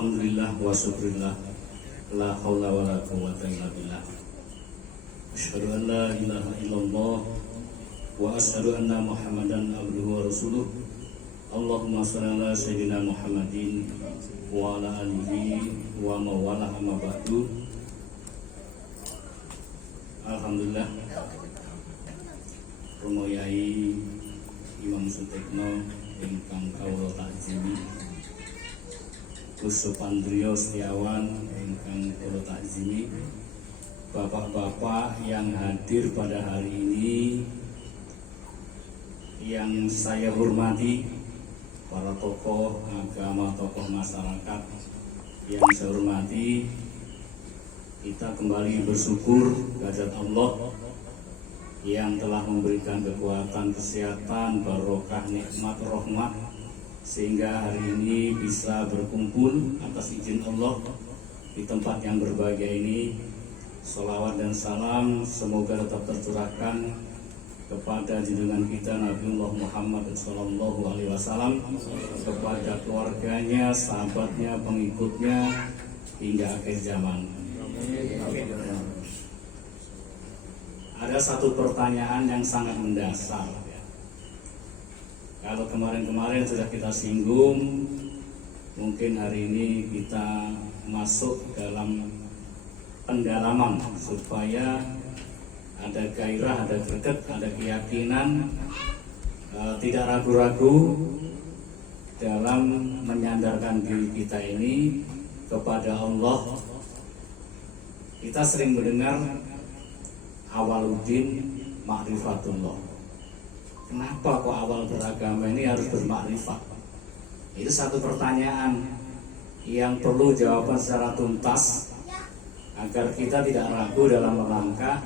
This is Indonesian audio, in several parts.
Alhamdulillah wa syukurillah, la haula wa la quwwata illa billah. Asyhadu an la ilaha illallah wa asyhadu anna Muhammadan abduhu wa rasuluh. Allahumma shalli ala sayyidina Muhammadin wa ala alihi wa mawala amma ba'du. Alhamdulillah, Romo Yai Imam Sutekno ingkang kawula takzimi, Gus Supandrio Setiawan ingkang kawula takzimi, bapak-bapak yang hadir pada hari ini yang saya hormati, para tokoh agama, tokoh masyarakat yang saya hormati, kita kembali bersyukur kehadirat Allah yang telah memberikan kekuatan, kesehatan, barokah, nikmat, rahmat, sehingga hari ini bisa berkumpul atas izin Allah di tempat yang berbahagia ini. Sholawat dan salam semoga tetap tercurahkan kepada junjungan kita Nabiullah Muhammad SAW, kepada keluarganya, sahabatnya, pengikutnya hingga akhir zaman. Ada satu pertanyaan yang sangat mendasar. Kalau kemarin-kemarin sudah kita singgung, mungkin hari ini kita masuk dalam pendalaman supaya ada gairah, ada greget, ada keyakinan, tidak ragu-ragu dalam menyandarkan diri kita ini kepada Allah. Kita sering mendengar awaluddin ma'rifatullah. Kenapa kok awal beragama ini harus bermakrifat? Itu satu pertanyaan yang perlu jawaban secara tuntas agar kita tidak ragu dalam melangkah,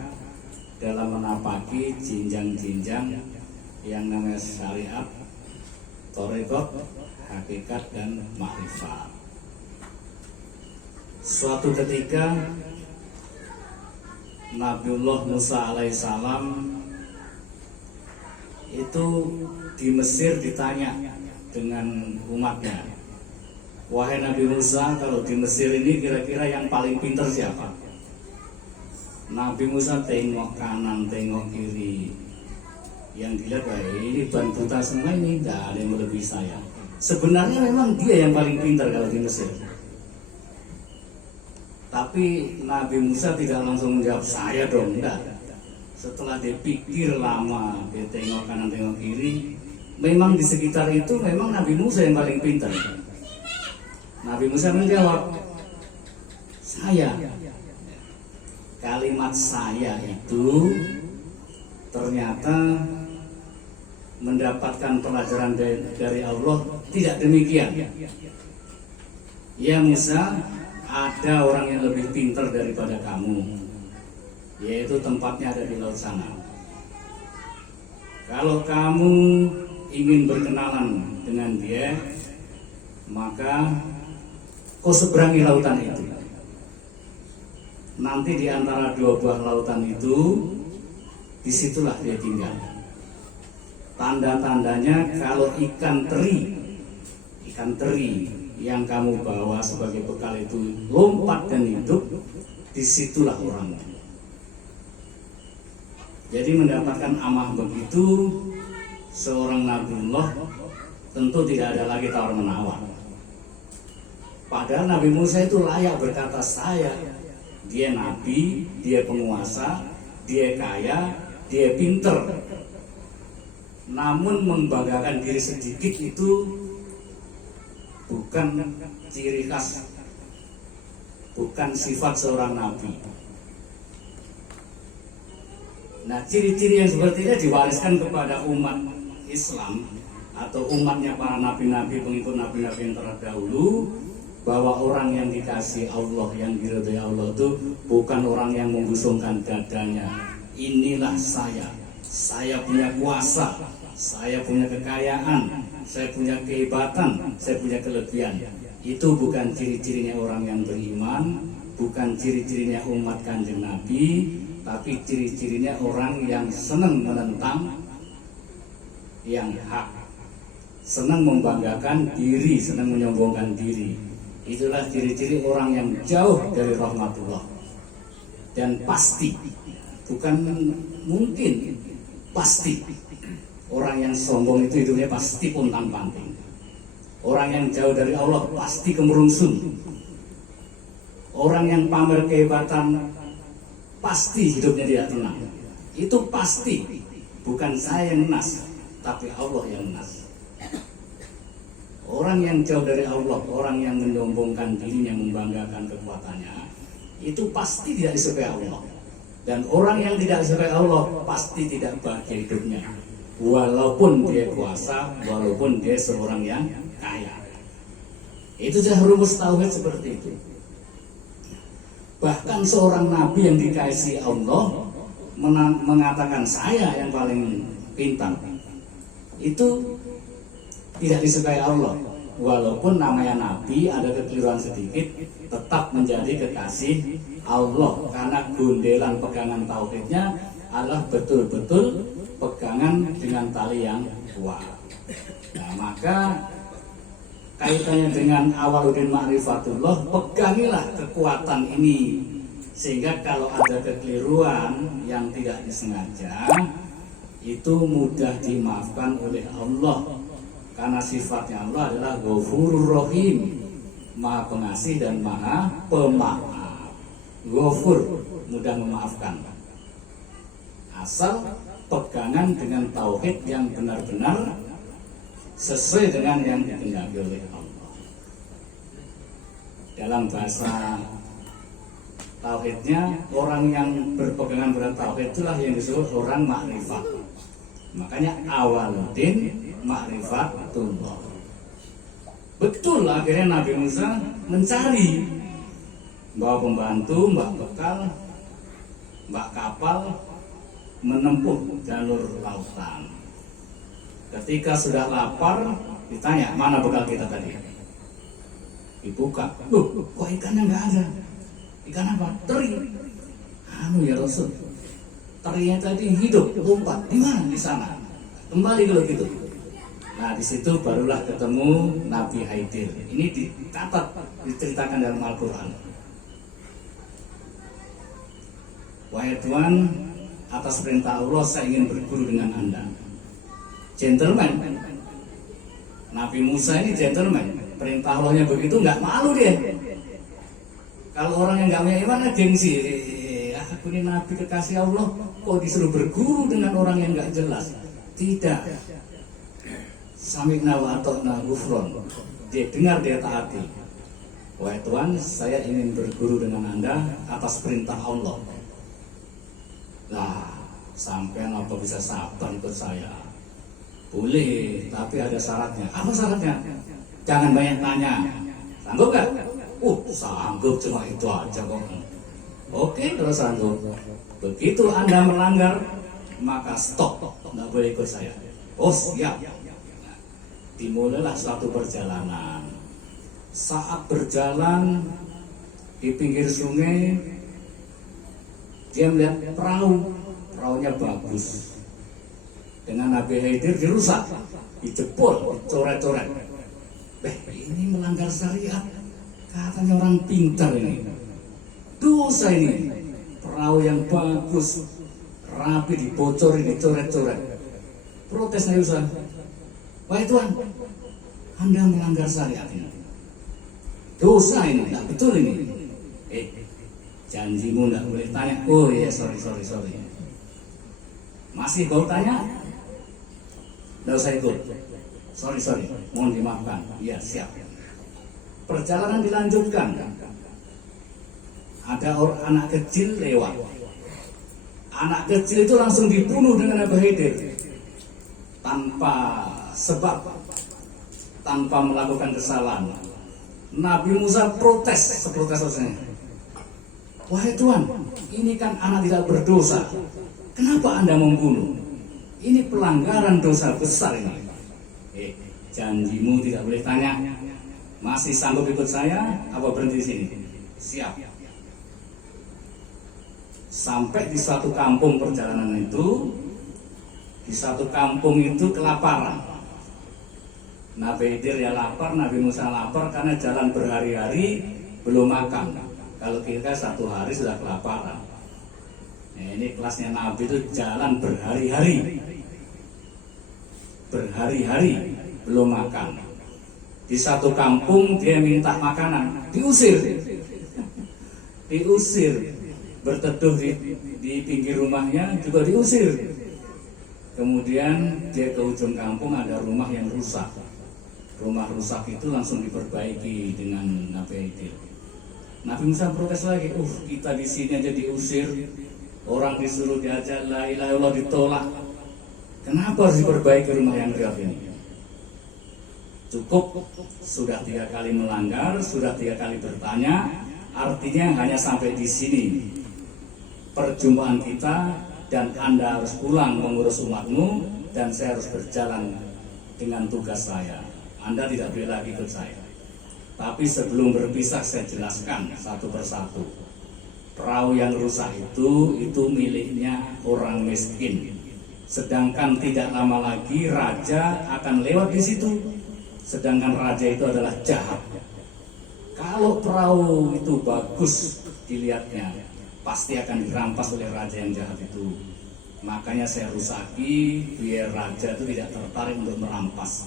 dalam menapaki jenjang-jenjang yang namanya syariat, thariqat, hakikat, dan makrifat. Suatu ketika Nabiullah Musa alaihissalam itu di Mesir ditanya dengan umatnya, wahai Nabi Musa, kalau di Mesir ini kira-kira yang paling pintar siapa? Nabi Musa tengok kanan, tengok kiri, yang dilihat, wah ini ban buta semua, ini tidak ada yang melebihi saya. Sebenarnya memang dia yang paling pintar kalau di Mesir. Tapi Nabi Musa tidak langsung menjawab saya dong, enggak. Setelah dia pikir lama, dia tengok kanan tengok kiri, memang di sekitar itu memang Nabi Musa yang paling pintar. Nabi Musa menjawab, saya. Kalimat saya itu ternyata mendapatkan pelajaran dari Allah tidak demikian. Ya Musa, ada orang yang lebih pintar daripada kamu, yaitu tempatnya ada di laut sana. Kalau kamu ingin berkenalan dengan dia, maka kau seberangi lautan itu. Nanti di antara dua buah lautan itu, disitulah dia tinggal. Tanda-tandanya kalau ikan teri yang kamu bawa sebagai bekal itu lompat dan hidup, disitulah orangnya. Jadi mendapatkan amah begitu, seorang Nabiullah tentu tidak ada lagi tawar menawar. Padahal Nabi Musa itu layak berkata, saya, dia nabi, dia penguasa, dia kaya, dia pinter. Namun membanggakan diri sedikit itu bukan ciri khas, bukan sifat seorang nabi. Nah, ciri-ciri yang seperti ini diwariskan kepada umat Islam atau umatnya para nabi-nabi, pengikut nabi-nabi yang terdahulu, bahwa orang yang dikasih Allah, yang diridhai Allah itu bukan orang yang menggusungkan dadanya, inilah saya punya kuasa, saya punya kekayaan, saya punya kehebatan, saya punya kelebihan. Itu bukan ciri-cirinya orang yang beriman, bukan ciri-cirinya umat Kanjeng Nabi, tapi ciri-cirinya orang yang senang menentang yang hak, senang membanggakan diri, senang menyombongkan diri. Itulah ciri-ciri orang yang jauh dari rahmatullah. Dan pasti, bukan mungkin, pasti. Orang yang sombong itu hidupnya pasti pontang-panting. Orang yang jauh dari Allah pasti kemerungsung. Orang yang pamer kehebatan pasti hidupnya tidak tenang. Itu pasti. Bukan saya yang menas, tapi Allah yang menas. Orang yang jauh dari Allah, orang yang menyombongkan dirinya, membanggakan kekuatannya, itu pasti tidak disukai Allah. Dan orang yang tidak disukai Allah pasti tidak bahagia hidupnya, walaupun dia kuasa, walaupun dia seorang yang kaya. Itu sudah rumus tauhid seperti itu. Bahkan seorang nabi yang dikasihi Allah mengatakan saya yang paling pintar, itu tidak disukai Allah, walaupun namanya nabi, ada kekeliruan sedikit, tetap menjadi kekasih Allah karena gundelan pegangan tauhidnya adalah betul-betul pegangan dengan tali yang kuat. Nah, maka kaitannya dengan awaludin ma'rifatullah, pegangilah kekuatan ini sehingga kalau ada kekeliruan yang tidak disengaja itu mudah dimaafkan oleh Allah. Karena sifatnya Allah adalah Ghafurur Rahim, Maha Pengasih dan Maha Pemaaf. Ghafur, mudah memaafkan. Asal pegangan dengan tauhid yang benar-benar sesuai dengan yang dikehendaki oleh Allah. Dalam bahasa tauhidnya, orang yang berpegangan pada tauhid itulah yang disebut orang makrifat. Makanya awaludin ma'rifatullah. Betul, akhirnya Nabi Musa mencari bawa pembantu, mbak bekal, mbak kapal, menempuh jalur lautan. Ketika sudah lapar, ditanya mana bekal kita tadi. Dibuka, loh, kok ikannya nggak ada? Ikan apa? Teri. Ya Rasul, terinya tadi hidup, lompat. Di mana? Di sana. Kembali kalau gitu. Nah, di situ barulah ketemu Nabi Khidir. Ini dicatat, diceritakan dalam Al-Quran. Wahai Tuhan, atas perintah Allah saya ingin berguru dengan Anda. Gentleman. Nabi Musa ini gentleman. Perintah Allahnya begitu, nggak malu dia. Kalau orang yang nggak punya iman, gengsi. Aku ini Nabi kekasih Allah, kok disuruh berguru dengan orang yang nggak jelas? Tidak. Sami'na wa ata'na ghufron. Dia dengar, dia taati. Wahai Tuhan, saya ingin berguru dengan Anda atas perintah Allah. Lah, sampean apa bisa sabar ikut saya? Boleh, tapi ada syaratnya. Apa syaratnya? Jangan banyak tanya. Sanggup gak? Sanggup, cuma itu aja kok. Oke, kalau sanggup. Begitu Anda melanggar, maka stop, nggak boleh ikut saya. Siap. Dimulailah suatu perjalanan. Saat berjalan di pinggir sungai, dia melihat perahunya bagus. Dengan Nabi Khidir dirusak, dijebol, dicoret-coret. Ini melanggar syariat. Katanya orang pintar ini. Dosa ini. Perahu yang bagus, rapi, dibocorin, dicoret-coret. Protes Nabi Musa. Wahai Tuhan, Anda melanggar syariat ini. Dosa ini, tidak betul ini. Janjimu tidak boleh tanya. Sorry. Masih kau tanya? Tidak usah ikut. Sorry, mohon dimaafkan. Iya, siap. Perjalanan dilanjutkan. Ada anak kecil lewat. Anak kecil itu langsung dibunuh dengan Nabi Khidir. Tanpa sebab, tanpa melakukan kesalahan. Nabi Musa protes seprotes-protesnya. Wahai Tuhan, ini kan anak tidak berdosa. Kenapa Anda membunuh? Ini pelanggaran dosa besar ini. Janjimu tidak boleh tanya. Masih sanggup ikut saya? Apa berhenti di sini? Siap. Sampai di suatu kampung perjalanan itu, di satu kampung itu kelaparan. Nabi Khidir ya lapar, Nabi Musa lapar karena jalan berhari-hari belum makan. Kalau kita satu hari sudah kelaparan. Nah, ini kelasnya Nabi itu jalan berhari-hari, belum makan. Di satu kampung dia minta makanan, diusir, berteduh di pinggir rumahnya juga diusir. Kemudian dia ke ujung kampung ada rumah yang rusak. Rumah rusak itu langsung diperbaiki dengan Nabi Khidir. Nabi Musa protes lagi, kita di sini aja diusir, orang disuruh diajak la ilaha illallah ditolak. Kenapa harus diperbaiki rumah yang gelap ini? Cukup, sudah 3 kali melanggar, sudah 3 kali bertanya, artinya hanya sampai di sini perjumpaan kita, dan Anda harus pulang mengurus umatmu, dan saya harus berjalan dengan tugas saya. Anda tidak boleh lagi ikut saya. Tapi sebelum berpisah saya jelaskan satu persatu. Perahu yang rusak itu miliknya orang miskin. Sedangkan tidak lama lagi raja akan lewat di situ. Sedangkan raja itu adalah jahat. Kalau perahu itu bagus dilihatnya, pasti akan dirampas oleh raja yang jahat itu. Makanya saya rusaki biar raja itu tidak tertarik untuk merampas.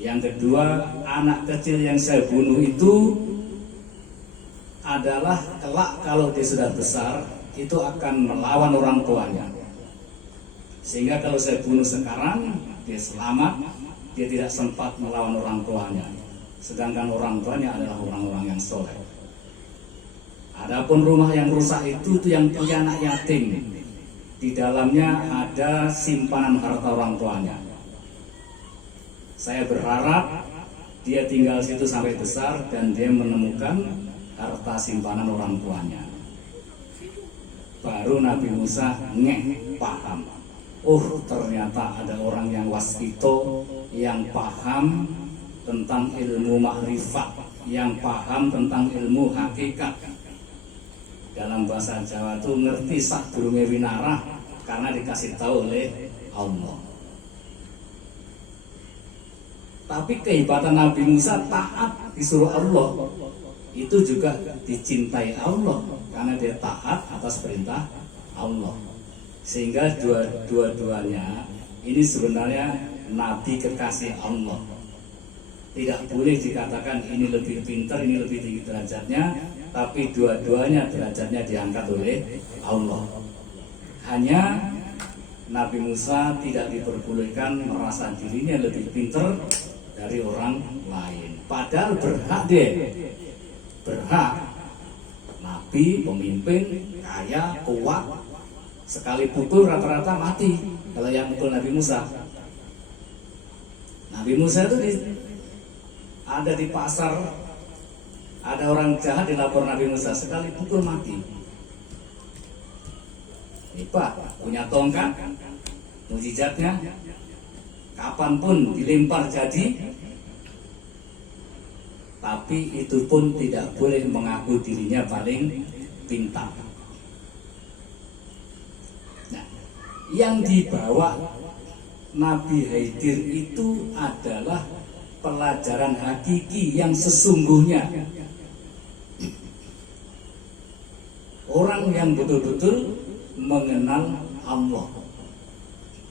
Yang kedua, anak kecil yang saya bunuh itu adalah kelak kalau dia sudah besar itu akan melawan orang tuanya. Sehingga kalau saya bunuh sekarang, dia selamat, dia tidak sempat melawan orang tuanya. Sedangkan orang tuanya adalah orang-orang yang soleh. Adapun rumah yang rusak itu yang punya anak yatim. Di dalamnya ada simpanan harta orang tuanya. Saya berharap dia tinggal situ sampai besar dan dia menemukan harta simpanan orang tuanya. Baru Nabi Musa paham. Ternyata ada orang yang wasito, yang paham tentang ilmu makrifat, yang paham tentang ilmu hakikat. Dalam bahasa Jawa itu ngerti sak durunge winarah karena dikasih tahu oleh Allah. Tapi kehebatan Nabi Musa taat disuruh Allah, itu juga dicintai Allah karena dia taat atas perintah Allah. Sehingga dua-duanya ini sebenarnya Nabi kekasih Allah. Tidak boleh dikatakan ini lebih pintar, ini lebih tinggi derajatnya, tapi dua-duanya derajatnya diangkat oleh Allah. Hanya Nabi Musa tidak diperbolehkan merasa dirinya lebih pintar dari orang lain. Padahal berhak dia. Berhak. Nabi, pemimpin, kaya, kuat. Sekali pukul rata-rata mati. Kalau yang pukul Nabi Musa. Nabi Musa itu ada di pasar, ada orang jahat dilapor Nabi Musa, sekali pukul mati. Pak, punya tongkat, mujizatnya, kapanpun dilempar jadi, tapi itu pun tidak boleh mengaku dirinya paling pintar. Nah, yang dibawa Nabi Khidir itu adalah pelajaran hakiki yang sesungguhnya. Orang yang betul-betul mengenal Allah.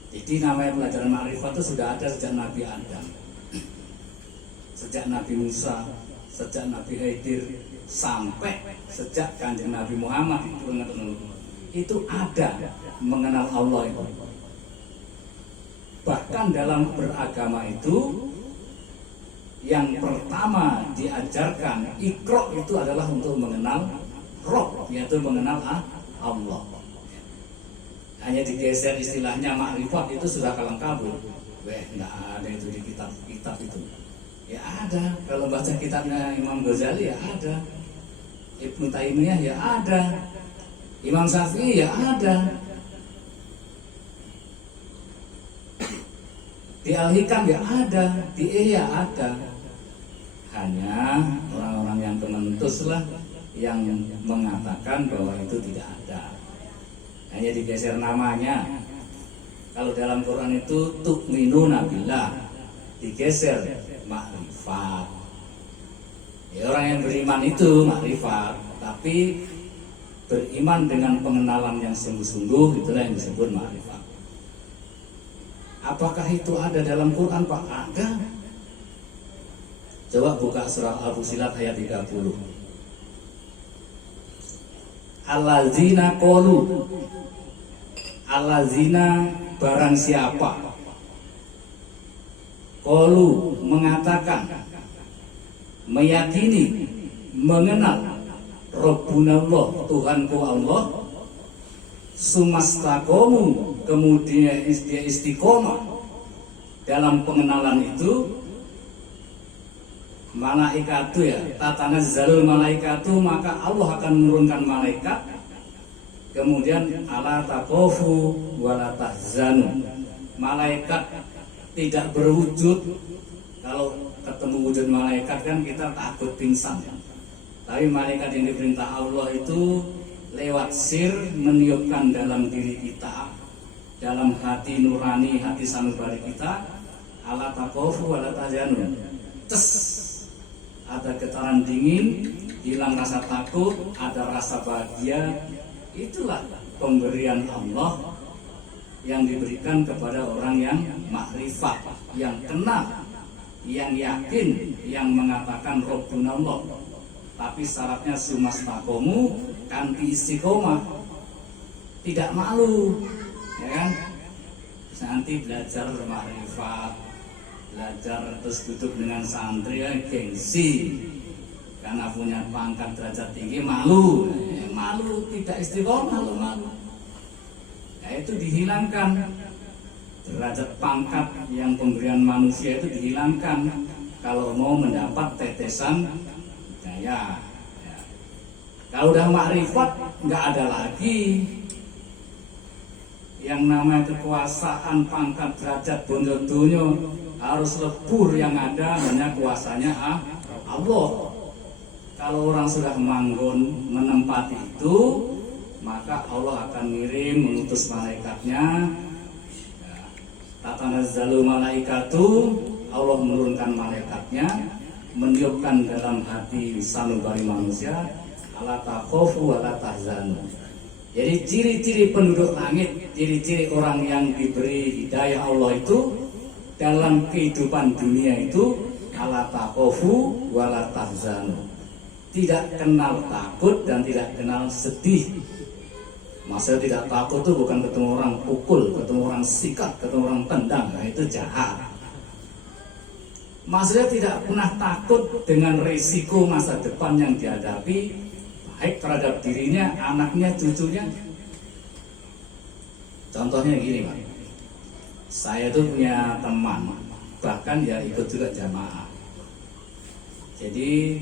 Jadi namanya pelajaran makrifat itu sudah ada sejak Nabi Adam, sejak Nabi Musa, sejak Nabi Khidir, sampai sejak Kanjeng Nabi Muhammad itu ada mengenal Allah itu. Bahkan dalam beragama itu yang pertama diajarkan Iqra itu adalah untuk mengenal Roh, yaitu mengenal Allah. Hanya digeser istilahnya makrifat itu sudah kalang kabut. Nggak ada itu di kitab-kitab itu. Ya ada, kalau baca kitabnya Imam Ghazali ya ada, Ibnu Taimiyah ya ada, Imam Syafi'i ya ada, di Al-Hikam ya ada, di Ihya ada. Hanya orang-orang yang kementus lah yang mengatakan bahwa itu tidak ada. Hanya digeser namanya. Kalau dalam Quran itu tu'minuna billah, digeser makrifat. Ya, orang yang beriman itu makrifat, tapi beriman dengan pengenalan yang sungguh-sungguh, itulah yang disebut makrifat. Apakah itu ada dalam Quran, Pak? Ada. Coba buka surah Al-Fussilat ayat 30. Allazina qalu, allazina barang siapa, qalu mengatakan, meyakini, mengenal Rabbuna Allah, Tuhanku Allah, sumastaqomu, kemudian dia istiqomah dalam pengenalan itu. Malaikatu ya, tatanazzalul malaikatu, maka Allah akan menurunkan malaikat. Kemudian ala taqafu wala tahzanu, malaikat tidak berwujud. Kalau ketemu wujud malaikat kan kita takut pingsan ya. Tapi malaikat yang diperintah Allah itu lewat sir meniupkan dalam diri kita, dalam hati nurani, hati sanubari kita, ala taqafu wala tahzanu. Ada getaran dingin, hilang rasa takut, ada rasa bahagia. Itulah pemberian Allah yang diberikan kepada orang yang makrifat, yang kenal, yang yakin, yang mengatakan Rabbuna Allah. Tapi syaratnya sumastaqomu, kanti istiqomah, tidak malu, ya kan? Nanti belajar makrifat, belajar terus duduk dengan santri ya, gengsi karena punya pangkat derajat tinggi, malu, malu tidak istiqomah, malu. Nah, itu dihilangkan derajat pangkat yang pemberian manusia itu dihilangkan kalau mau mendapat tetesan daya. Ya. Kalau udah makrifat nggak ada lagi yang namanya kekuasaan, pangkat, derajat, bonjodonya harus lebur. Yang ada hanya kuasanya Allah. Kalau orang sudah manggon menempati itu, maka Allah akan ngirim, mengutus malaikatnya. Tatanazzalu malaikatu, Allah menurunkan malaikatnya, meniupkan dalam hati sanubari manusia, ala takhafu wala tahzanu. Jadi ciri-ciri penduduk langit, ciri-ciri orang yang diberi hidayah Allah itu dalam kehidupan dunia itu, ala takhafu wala tahzanu. Tidak kenal takut dan tidak kenal sedih. Maksudnya tidak takut itu bukan ketemu orang pukul, ketemu orang sikat, ketemu orang tendang, nah itu jahat. Maksudnya tidak pernah takut dengan risiko masa depan yang dihadapi, baik terhadap dirinya, anaknya, cucunya. Contohnya gini Pak, saya tuh punya teman, bahkan ya ikut juga jamaah. Jadi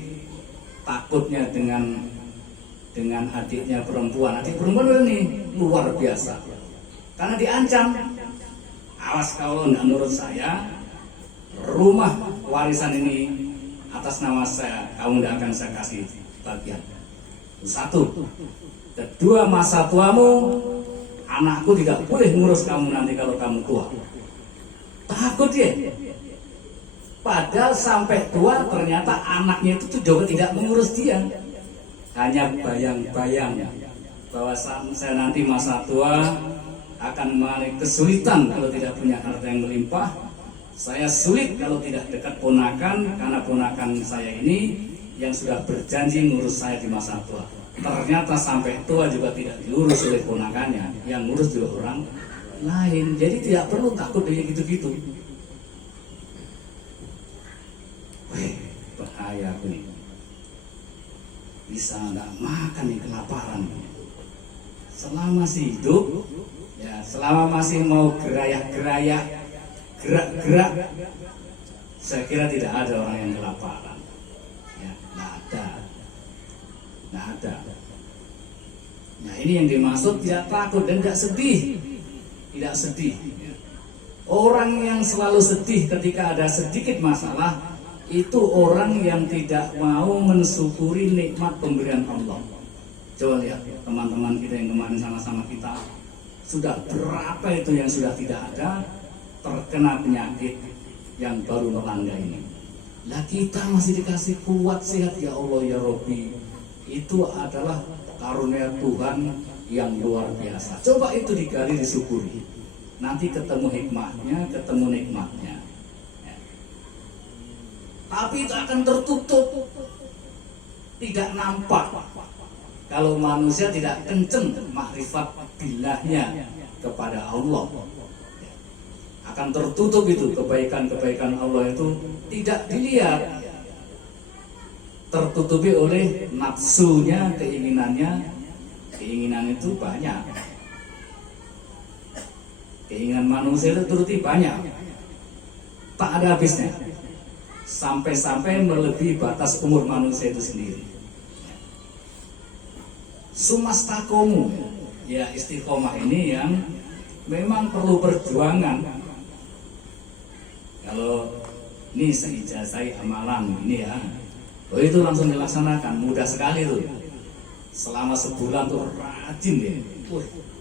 takutnya dengan adiknya perempuan, adik perempuan ini luar biasa. Karena diancam, awas kalau tidak menurut saya, rumah warisan ini atas nama saya, kamu tidak akan saya kasih bagian. Satu. Kedua, masa tuamu, anakku tidak boleh ngurus kamu nanti kalau kamu tua. Takut ya. Padahal sampai tua ternyata anaknya itu juga tidak mengurus dia. Hanya bayang-bayang bahwa saya nanti masa tua akan mengalami kesulitan kalau tidak punya harta yang melimpah. Saya sulit kalau tidak dekat ponakan, karena ponakan saya ini yang sudah berjanji ngurus saya di masa tua. Ternyata sampai tua juga tidak diurus oleh ponakannya, yang ngurus juga orang lain. Jadi tidak perlu takut dengan gitu-gitu. Bahaya ini. Bisa nggak makan nih, kelaparan. Selama masih hidup, ya selama masih mau geraya-geraya, gerak-gerak, saya kira tidak ada orang yang kelaparan. Ya, nggak ada. Nah ini yang dimaksud tidak takut dan tidak sedih. Orang yang selalu sedih ketika ada sedikit masalah, itu orang yang tidak mau mensyukuri nikmat pemberian Allah. Coba lihat teman-teman kita yang kemarin sama-sama kita, sudah berapa itu yang sudah tidak ada, terkena penyakit, yang baru melanda ini. Lah kita masih dikasih kuat sehat, ya Allah ya Robbi. Itu adalah karunia Tuhan yang luar biasa. Coba itu digali, disyukuri. Nanti ketemu hikmahnya, ketemu nikmatnya. Ya. Tapi itu akan tertutup, tidak nampak. Kalau manusia tidak kenceng makrifat billahnya kepada Allah, akan tertutup itu kebaikan-kebaikan Allah itu tidak dilihat, tertutupi oleh nafsunya, keinginannya. Keinginan itu banyak, keinginan manusia itu turuti banyak, tak ada habisnya, sampai-sampai melebihi batas umur manusia itu sendiri. Sumastakomu, ya istiqomah ini yang memang perlu perjuangan. Kalau ini seijazah amalan ini ya, itu langsung dilaksanakan, mudah sekali tuh. Selama sebulan tuh rajin deh,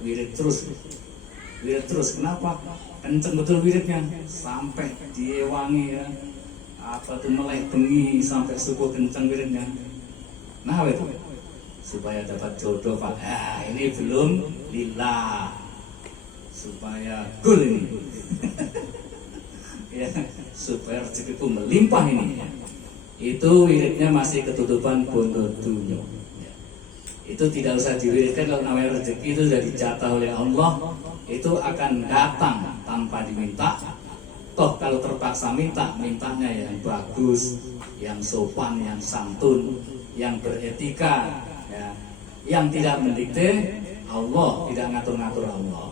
wirid terus. Kenapa? Kenceng betul wiridnya, sampai diewangi ya, apa tuh meleh bengi sampai subuh kenceng wiridnya. Nah itu supaya dapat jodoh Pak. Ini belum lillah, supaya gul ini. Ya, supaya rezekiku melimpah ini. Itu wiridnya masih ketutupan bondo dunyo. Itu tidak usah diwiridkan, kalau namanya rezeki itu sudah dijatah oleh Allah, itu akan datang tanpa diminta. Toh kalau terpaksa minta, mintanya yang bagus, yang sopan, yang santun, yang beretika, ya. Yang tidak mendikte Allah, tidak ngatur-ngatur Allah.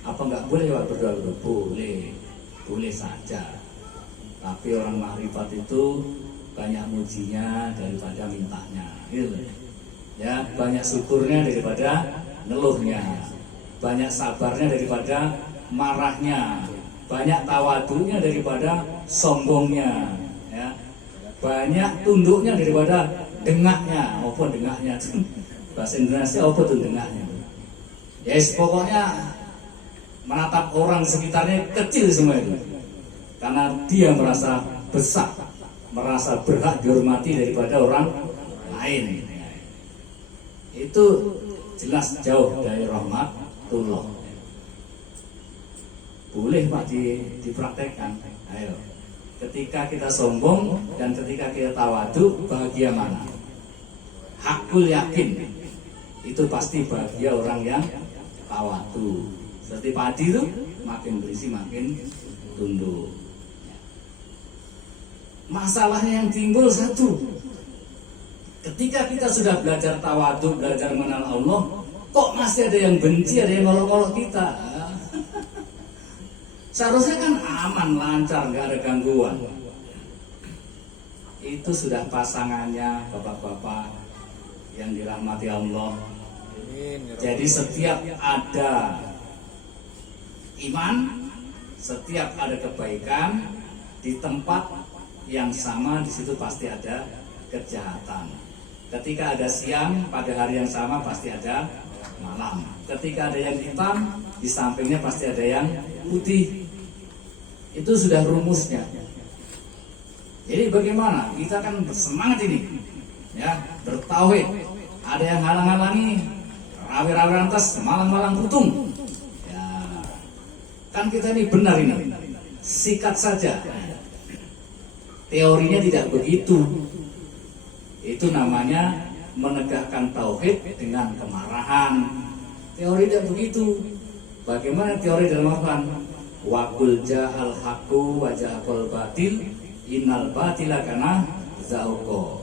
Apa enggak boleh Pak berdoa? Boleh saja. Tapi orang makrifat itu banyak mujinya daripada mintanya, gitu. Ya, banyak syukurnya daripada ngeluhnya, banyak sabarnya daripada marahnya, banyak tawadunya daripada sombongnya, ya. Banyak tunduknya daripada dengaknya. Apa dengaknya? Bahasa Indonesia apa tuh dengaknya? Yes, pokoknya menatap orang sekitarnya kecil semua itu, karena dia merasa besar, merasa berhak dihormati daripada orang lain. Itu jelas jauh dari rahmatullah. Boleh Pak dipraktekkan. Ayo, ketika kita sombong dan ketika kita tawadu, bahagia mana? Hakul yakin, itu pasti bahagia orang yang tawadu. Seperti padi itu, makin berisi makin tunduk. Masalahnya yang timbul satu, ketika kita sudah belajar tawadhu, belajar mengenal Allah, kok masih ada yang benci, ada yang ngolok-ngolok kita. Seharusnya kan aman, lancar, nggak ada gangguan. Itu sudah pasangannya bapak-bapak yang dirahmati Allah. Jadi setiap ada iman, setiap ada kebaikan, di tempat yang sama di situ pasti ada kejahatan. Ketika ada siang, pada hari yang sama pasti ada malam. Ketika ada yang hitam, di sampingnya pasti ada yang putih. Itu sudah rumusnya. Jadi bagaimana? Kita kan bersemangat ini, ya, bertauhid. Ada yang halang-halangi, rawi-rawi lantas, malang-malang putung. Ya, kan kita ini benar ini. Sikat saja. Teorinya tidak begitu. Itu namanya menegakkan tauhid dengan kemarahan. Teori tidak begitu. Bagaimana teori dalam Al-Quran? Waqul ja'al haqqu wa ja'al batil innal batila kana zauqa.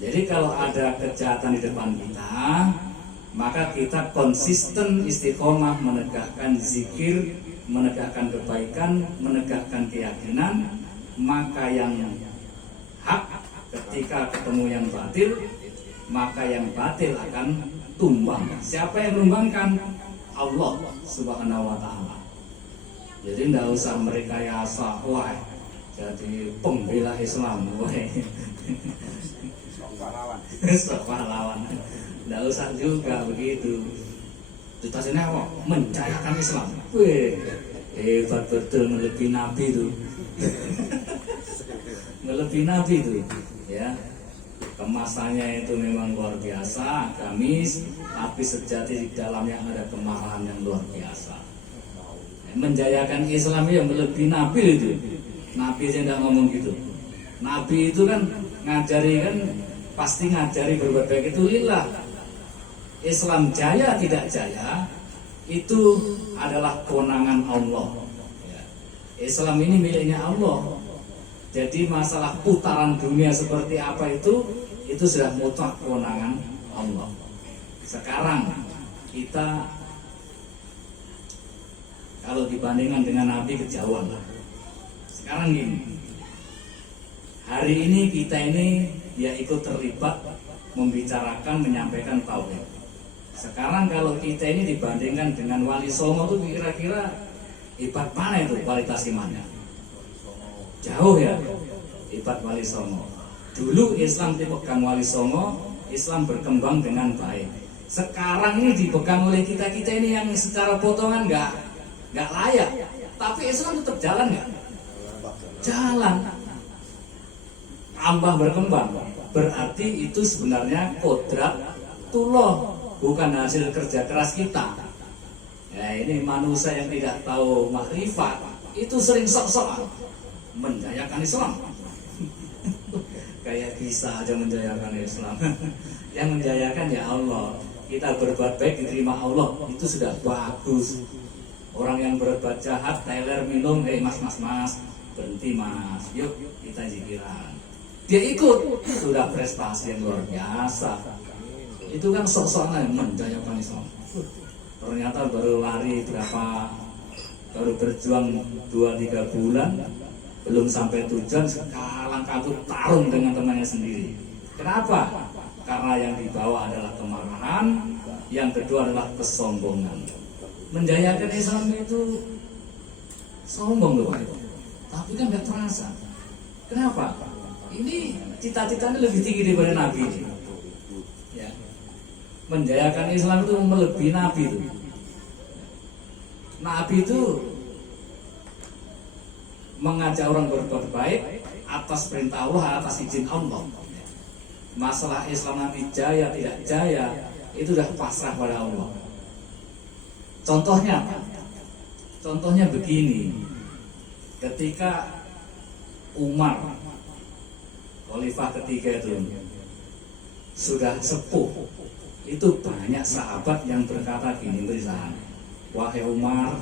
Jadi kalau ada kejahatan di depan kita, maka kita konsisten istiqomah menegakkan zikir, menegakkan kebaikan, menegakkan keyakinan. Maka yang hak ketika ketemu yang batil, maka yang batil akan tumbang. Siapa yang menumbangkan? Allah Subhanahu wa ta'ala. Jadi tidak usah merekayasa, wah jadi pembela Islam, sok pahlawan. Tidak usah juga begitu. Tutasnya apa? Mencayakan Islam. Wih, Hebat betul, melebihi Nabi itu. Melebihi Nabi itu, ya. Kemasannya itu memang luar biasa, gamis, tapi sejati di dalamnya ada kemarahan yang luar biasa. Menjayakan Islam yang melebihi Nabi itu. Nabi aja tidak ngomong gitu. Nabi itu kan ngajari, kan pasti ngajari berbuat baik itu lillah. Islam jaya tidak jaya itu adalah kewenangan Allah. Islam ini miliknya Allah. Jadi masalah putaran dunia seperti apa itu sudah mutlak kewenangan Allah. Sekarang kita kalau dibandingkan dengan Nabi kejauhan lah. Sekarang gini, hari ini kita ini dia ikut terlibat membicarakan, menyampaikan tauhid. Sekarang kalau kita ini dibandingkan dengan Wali Songo itu kira-kira hebat mana itu kualitas imannya? Jauh ya, hebat Wali Songo. Dulu Islam dipegang Wali Songo, Islam berkembang dengan baik. Sekarang ini dipegang oleh kita ini yang secara potongan nggak layak, tapi Islam tetap jalan nggak? Jalan, tambah berkembang. Berarti itu sebenarnya kodratullah, bukan hasil kerja keras kita. Ya, ini manusia yang tidak tahu makrifat itu sering sok-sokan menjayakan Islam. Kayak bisa aja menjayakan Islam. Yang menjayakan ya Allah. Kita berbuat baik diterima Allah, itu sudah bagus. Orang yang berbuat jahat, teler minum, mas, berhenti mas, yuk kita zikiran. Dia ikut, sudah prestasi yang luar biasa. Itu kan sok-sokan menjayakan Islam. Ternyata baru lari baru berjuang 2-3 bulan, belum sampai tujuan, kalang kabut tarung dengan temannya sendiri. Kenapa? Karena yang dibawa adalah kemarahan, yang kedua adalah kesombongan. Menjayakan Islam itu sombong loh, tapi kan nggak terasa. Kenapa? Ini cita-citanya lebih tinggi daripada Nabi ini. Ya. Menjayakan Islam itu melebihi Nabi itu. Nabi itu mengajak orang berbuat baik atas perintah Allah, atas izin Allah. Masalah Islam nanti jaya tidak jaya itu sudah pasrah pada Allah. Contohnya apa? Contohnya begini. Ketika Umar, Khalifah ketiga itu sudah sepuh, itu banyak sahabat yang berkata gini, berisahan, wahai Umar,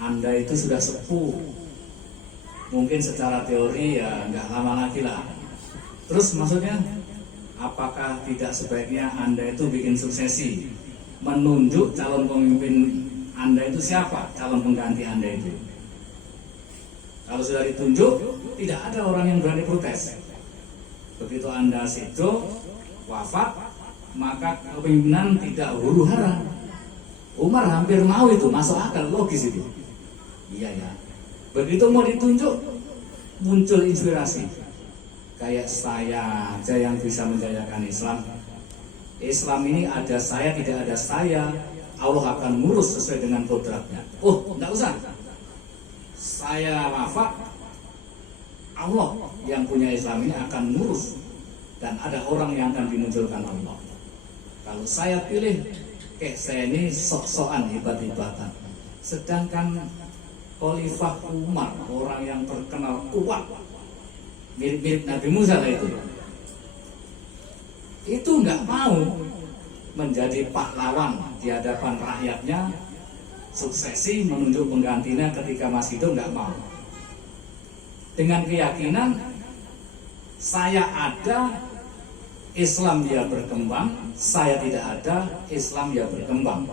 Anda itu sudah sepuh, mungkin secara teori ya nggak lama lagi lah. Terus maksudnya, apakah tidak sebaiknya Anda itu bikin suksesi, menunjuk calon pemimpin Anda itu siapa, calon pengganti Anda itu? Kalau sudah ditunjuk, tidak ada orang yang berani protes. Begitu Anda sedo, wafat, maka kepemimpinan tidak huru hara. Umar hampir mau itu, masuk akal, logis itu. Iya ya. Begitu mau ditunjuk, muncul inspirasi. Kayak saya aja yang bisa menjayakan Islam. Islam ini ada saya, tidak ada saya. Allah akan ngurus sesuai dengan kodratnya. Oh, enggak usah. Saya wafat, Allah yang punya Islam ini akan ngurus. Dan ada orang yang akan dimunculkan Allah. Kalau saya pilih, saya ini sok-sokan hebat-hebatan. Sedangkan Khalifah Umar, orang yang terkenal kuat, mirip-mirip Nabi Musa lah itu nggak mau menjadi pahlawan di hadapan rakyatnya, suksesi menunjuk penggantinya ketika masih hidup, nggak mau. Dengan keyakinan saya ada, Islam dia berkembang, saya tidak ada, Islam dia berkembang.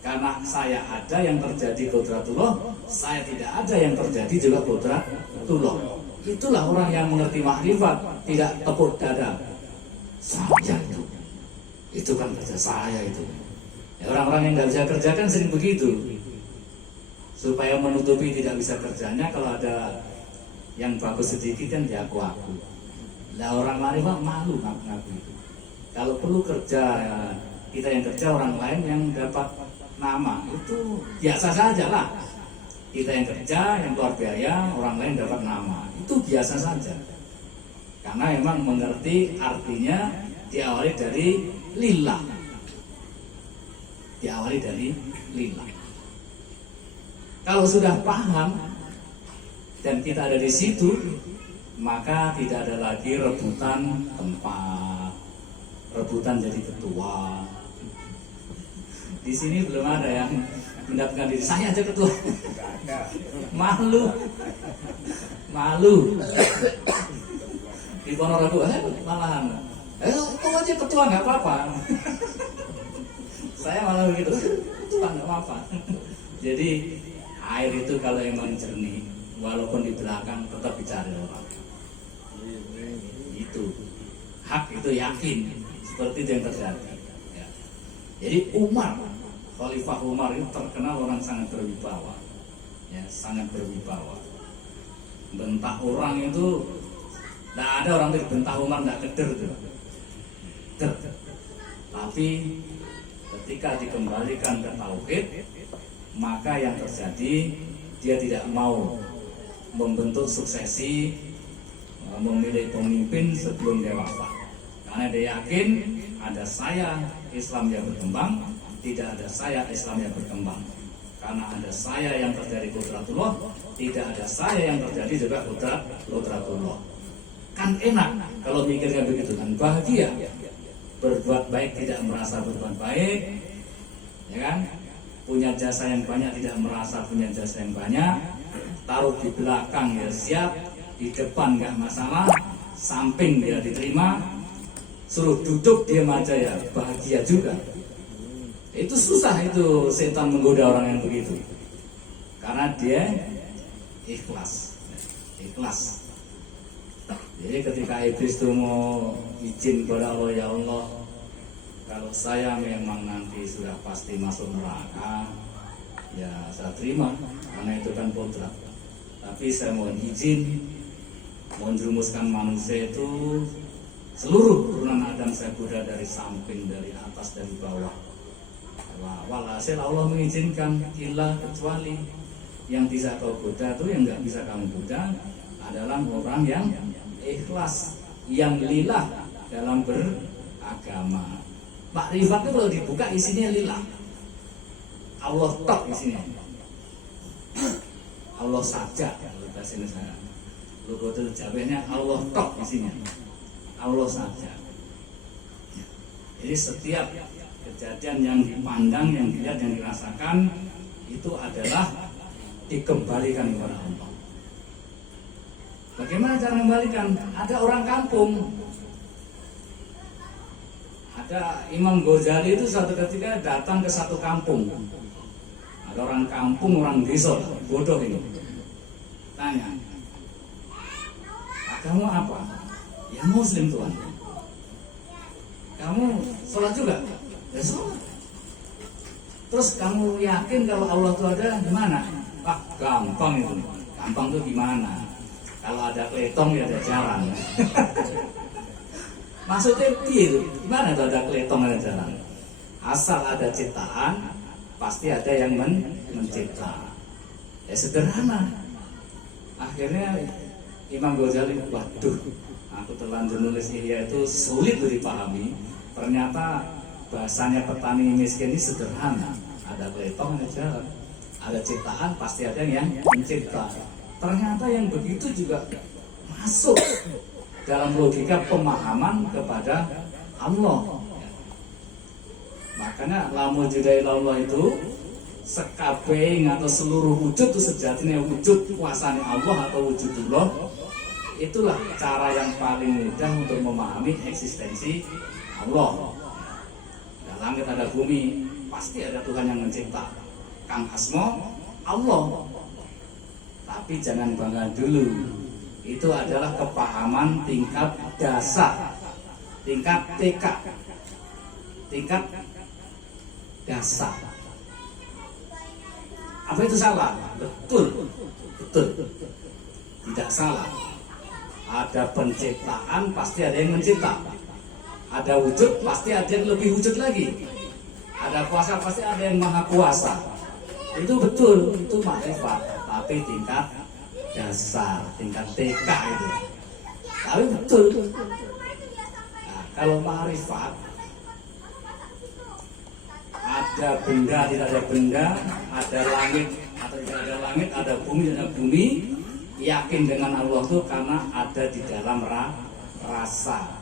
Karena saya ada yang terjadi kodratullah, saya tidak ada yang terjadi juga kodratullah. Itulah orang yang mengerti makrifat, tidak tepuk dada. Saya itu kan kerja saya itu. Ya, orang-orang yang nggak bisa kerja kan sering begitu. Supaya menutupi tidak bisa kerjanya, kalau ada yang bagus sedikit kan diaku-aku. Lah orang makrifat malu ngaku itu. Kalau perlu kerja, kita yang kerja, orang lain yang dapat nama itu biasa saja lah. Kita yang kerja, yang keluar biaya, orang lain dapat nama, itu biasa saja. Karena memang mengerti artinya diawali dari lillah. Diawali dari lillah. Kalau sudah paham dan kita ada di situ, maka tidak ada lagi rebutan tempat, rebutan jadi ketua. Di sini belum ada yang mendapatkan diri saya aja ketua. Malu. Di Ponorogo malahan. Kau aja ketua nggak apa-apa. Saya malah begitu. Ketua nggak apa-apa. Jadi air itu kalau emang jernih, walaupun di belakang tetap dicari orang. Itu hak itu yakin seperti itu yang terjadi. Ya. Jadi Khalifah Umar itu terkenal orang sangat berwibawa, ya sangat berwibawa. Bentak orang itu, tidak ada orang yang bentak Umar tidak keder tuh. Tapi ketika dikembalikan ke tauhid, maka yang terjadi dia tidak mau membentuk suksesi, memilih pemimpin sebelum dia wafat. Karena dia yakin ada saya Islam yang berkembang, tidak ada saya Islam yang berkembang. Karena ada saya yang terjadi qudratullah, tidak ada saya yang terjadi juga qudratullah. Kan enak kalau mikirnya begitu, kan bahagia. Berbuat baik tidak merasa berbuat baik, ya kan? Punya jasa yang banyak tidak merasa punya jasa yang banyak. Taruh di belakang ya siap, di depan nggak masalah, samping dia diterima, suruh duduk diam aja ya bahagia juga. Itu susah itu setan menggoda orang yang begitu, karena dia ikhlas. Jadi ketika iblis itu mau izin kepada Allah, ya Allah, kalau saya memang nanti sudah pasti masuk neraka, ya saya terima, karena itu kan kodrat. Tapi saya mohon izin, mohon jerumuskan manusia itu seluruh turunan Adam saya goda dari samping, dari atas, dari bawah. Walhasil Allah mengizinkan, ilah kecuali yang bisa kau goda itu, yang nggak bisa kamu goda adalah orang yang ikhlas, yang lillah dalam beragama. Makrifat itu kalau dibuka isinya lillah, Allah tok isinya, Allah saja. Kalau bahasa Indonesia, Lugatul Jawahnya Allah tok isinya, Allah saja. Jadi setiap kejadian yang dipandang, yang dilihat, yang dirasakan itu adalah dikembalikan kepada Allah. Bagaimana cara mengembalikan? Ada orang kampung, ada Imam Ghazali itu suatu ketika datang ke satu kampung. Ada orang kampung, orang desa, bodoh ini. Tanya, agama apa? Ya Muslim Tuhan. Kamu sholat juga? Ya sholat. Terus kamu yakin kalau Allah itu ada di mana? Wah gampang itu. Gampang itu gimana? Kalau ada kletong ya ada jalan. Maksudnya itu gimana kalau ada kletong ada jalan? Asal ada ciptaan, pasti ada yang mencipta. Ya sederhana. Akhirnya Imam Ghazali, waduh, aku terlanjur nulis Ihya itu sulit dipahami. Ternyata bahasanya petani miskin ini sederhana. Ada kletong ada jalan, ada ciptaan, pasti ada yang mencipta. Ternyata yang begitu juga masuk dalam logika pemahaman kepada Allah. Makanya lamu judai Allah itu sekabeh atau seluruh wujud itu sejatinya wujud kuasanya Allah atau wujudullah. Itulah cara yang paling mudah untuk memahami eksistensi Allah. Ada langit, ada bumi, pasti ada Tuhan yang mencipta. Kang Asmo Allah. Tapi jangan bangga dulu. Itu adalah kepahaman tingkat dasar, tingkat TK, tingkat dasar. Apa itu salah? Betul. Tidak salah. Ada penciptaan, pasti ada yang mencipta. Ada wujud, pasti ada yang lebih wujud lagi. Ada kuasa pasti ada yang maha kuasa. Itu betul, itu makrifat. Tapi tingkat dasar, tingkat TK itu. Tapi betul. Nah, kalau makrifat, ada benda, tidak ada benda, ada langit atau tidak ada langit, ada bumi, tidak ada bumi. Yakin dengan Allah itu karena ada di dalam rasa.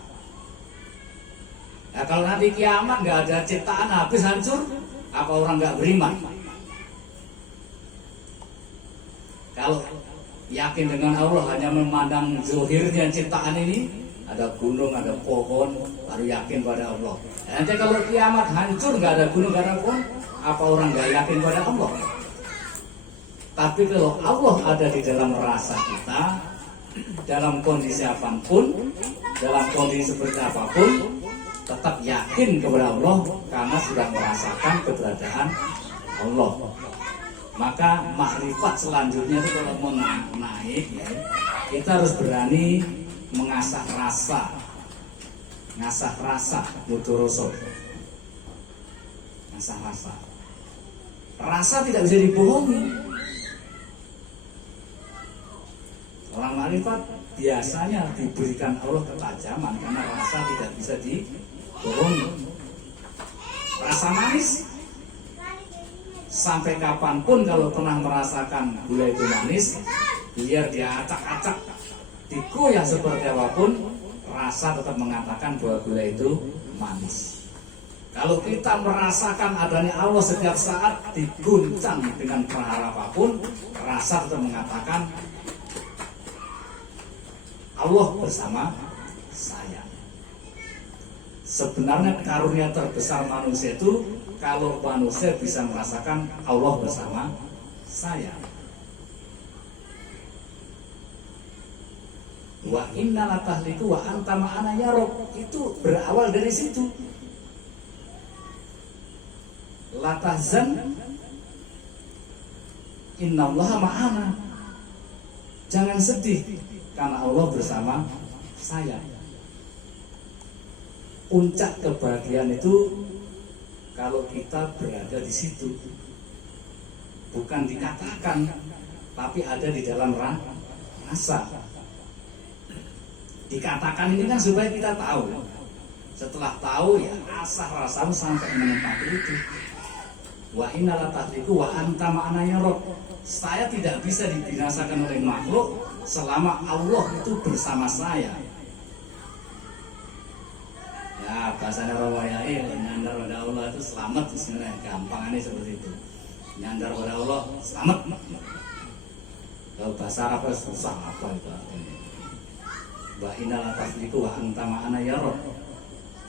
Ya kalau nanti kiamat nggak ada ciptaan habis hancur, apa orang nggak beriman? Kalau yakin dengan Allah hanya memandang zuhirnya ciptaan ini, ada gunung, ada pohon, baru yakin pada Allah. Nanti kalau kiamat hancur nggak ada gunung, nggak ada pohon, apa orang nggak yakin pada Allah? Tapi kalau Allah ada di dalam rasa kita, dalam kondisi apapun, dalam kondisi seperti apapun, tetap yakin kepada Allah karena sudah merasakan keberadaan Allah. Maka makrifat selanjutnya itu kalau mau naik ya, kita harus berani mengasah rasa, ngasah rasa, mudoroso, ngasah rasa. Rasa tidak bisa dibohongi. Orang makrifat biasanya diberikan Allah ketajaman karena rasa tidak bisa dibohongi. Rasa manis, sampai kapanpun kalau pernah merasakan gula itu manis, biar dia acak-acak, dikunyah seperti apapun, rasa tetap mengatakan bahwa gula itu manis. Kalau kita merasakan adanya Allah setiap saat, diguncang dengan perkara apapun, rasa tetap mengatakan Allah bersama saya. Sebenarnya karunia terbesar manusia itu kalau manusia bisa merasakan Allah bersama saya. Wa inna la tahliku wa anta ma'ana ya Rabb, itu berawal dari situ. La tahzan innallaha ma'ana. Jangan sedih karena Allah bersama saya. Puncak kebahagiaan itu kalau kita berada di situ, bukan dikatakan, tapi ada di dalam rasa. Dikatakan ini kan supaya kita tahu. Setelah tahu ya asah rasamu sampai menempati itu. Wa inna la tahliku wa anta ma'ana ya Rabb. Saya tidak bisa dibinasakan oleh makhluk selama Allah itu bersama saya. Ya bahasanya rawayai, nyandar pada Allah itu selamat sebenarnya, gampangannya seperti itu. Nyandar pada Allah selamat. Kalau bahasa Arab susah apa itu artinya. Wa inna la tahliku wa anta ma'ana ya Rabb.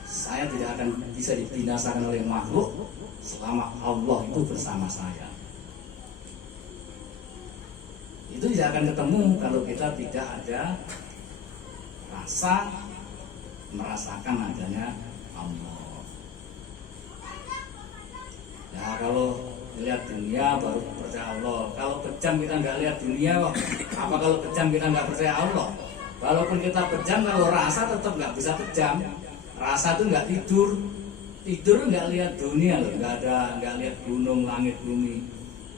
Saya tidak akan bisa dibinasakan oleh makhluk selama Allah itu bersama saya. Itu tidak akan ketemu kalau kita tidak ada rasa merasakan adanya Allah. Ya kalau lihat dunia baru percaya Allah. Kalau kejam kita nggak lihat dunia, apa kalau kejam kita nggak percaya Allah? Walaupun kita kejam, kalau rasa tetap nggak bisa kejam. Rasa itu nggak tidur, tidur nggak lihat dunia loh, nggak lihat gunung, langit, bumi.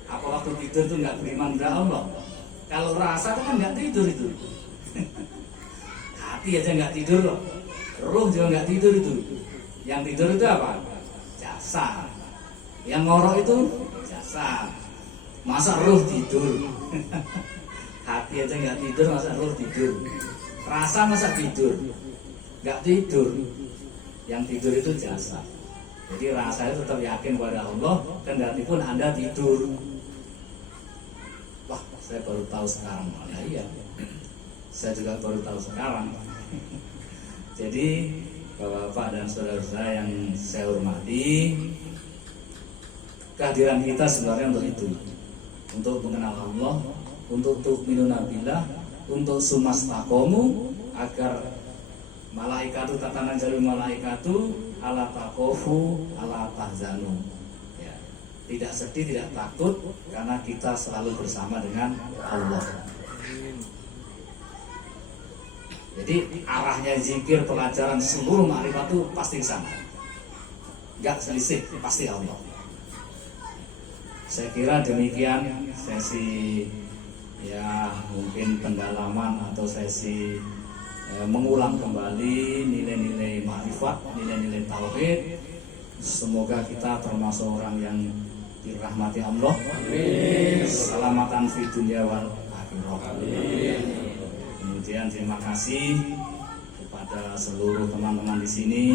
Apa waktu tidur tuh nggak beriman pada Allah? Kalau rasa itu kan nggak tidur itu. Hati aja nggak tidur loh, roh juga nggak tidur itu. Yang tidur itu apa? Jasad. Yang ngorok itu jasad. Masa roh tidur? Hati aja nggak tidur, masa roh tidur? Rasa masa tidur? Nggak tidur. Yang tidur itu jasad. Jadi rasanya tetap yakin pada Allah, kendati pun Anda tidur. Wah, saya baru tahu sekarang. Ya iya, saya juga baru tahu sekarang. Jadi Bapak dan saudara-saudara yang saya hormati, kehadiran kita sebenarnya untuk itu, untuk mengenal Allah, untuk tu'minuna billah, untuk sumastakomu, agar malaikatu tatanan jalur malaikatu ala takofu ala tahzanu, ya, tidak sedih, tidak takut, karena kita selalu bersama dengan Allah. Jadi arahnya zikir, pelajaran, seluruh makrifat itu pasti ke sana. nggak selisih, pasti Allah. Saya kira demikian sesi ya mungkin pendalaman atau sesi mengulang kembali nilai-nilai makrifat, nilai-nilai tauhid. Semoga kita termasuk orang yang dirahmati Allah. Amin. Selamatan fi dunya wal akhirah. Kemudian terima kasih kepada seluruh teman-teman di sini,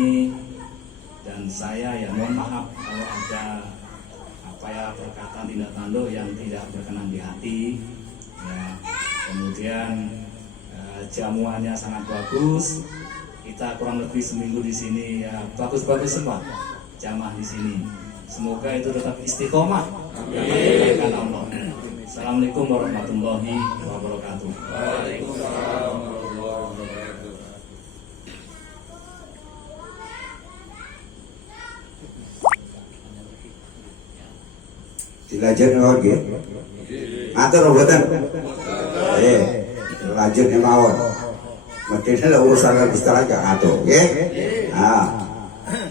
dan saya ya mohon maaf kalau ada perkataan tindak tanduk yang tidak berkenan di hati. Ya, kemudian jamuannya sangat bagus. Kita kurang lebih seminggu di sini ya bagus-bagus semua jamaah di sini. Semoga itu tetap istiqomah. Amin. Allah. Assalamualaikum warahmatullahi wabarakatuh. Waalaikumsalam warahmatullahi wabarakatuh. Dilanjut lagi. Atur mboten? Lanjut mawon. Mungkin urusan register aja atur, nggih. Nah,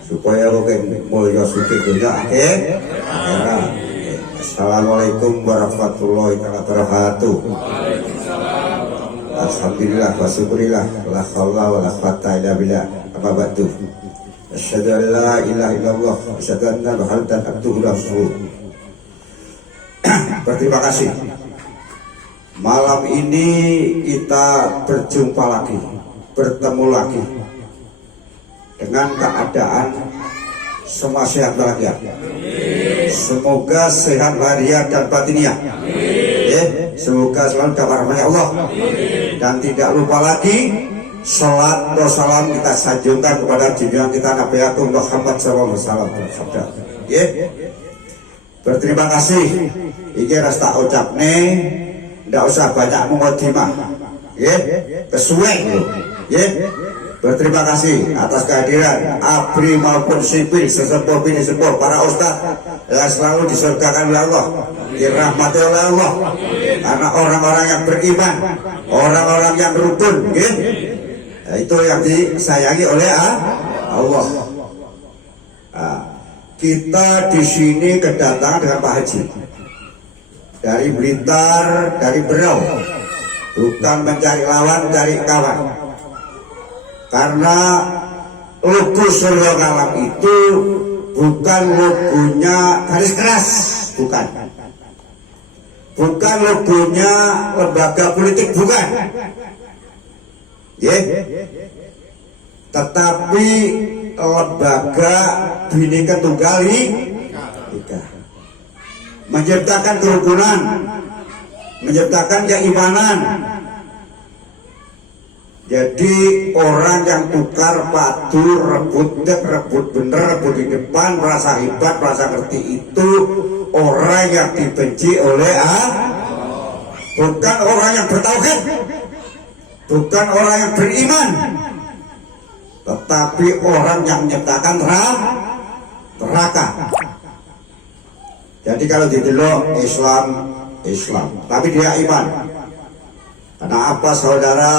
supaya mungkin mulya sugih donya akeh. Assalamualaikum warahmatullahi wabarakatuh. Waalaikumsalam. Alhamdulillah wa syukurillah la haula wala quwwata illa billah. Amma ba'du. Asyhadu an la ilaha illallah wa asyhadu anna Muhammadan abduhu wa rasuluh. Berterima kasih. Malam ini kita berjumpa lagi, bertemu lagi dengan keadaan semua sehat walafiat. Semoga sehat lahiriah dan batiniah. Semoga selalu dapat rahmat Allah. Dan tidak lupa lagi salat dan salam kita sanjungkan kepada junjungan kita Nabi Agung Muhammad sallallahu alaihi wasallam. Berterima kasih. Iki ras tak ucapne, ndak usah banyak mengodimah. Kesuwen lho. Berterima kasih atas kehadiran abri maupun sipil, sesepuh bini sepuh, para ustaz yang selalu disurgakan oleh Allah, dirahmati oleh Allah. Karena orang-orang yang beriman, orang-orang yang rukun, itu yang disayangi oleh Allah. Kita di sini kedatangan dengan Pak Haji dari Blitar, dari Berau, bukan mencari lawan, mencari kawan. Karena logo Surya Kalam itu bukan logonya garis keras, bukan logonya lembaga politik, bukan, tetapi lembaga Bhinneka Tunggal Ika, menciptakan kerukunan, menciptakan keimanan. Jadi orang yang tukar padu, rebut bener, rebut di depan, merasa hebat, merasa ngerti, itu orang yang dibenci oleh bukan orang yang bertauhid, bukan orang yang beriman, tetapi orang yang menyatakan neraka. Jadi kalau didelok Islam, tapi dia iman. Karena apa, saudara?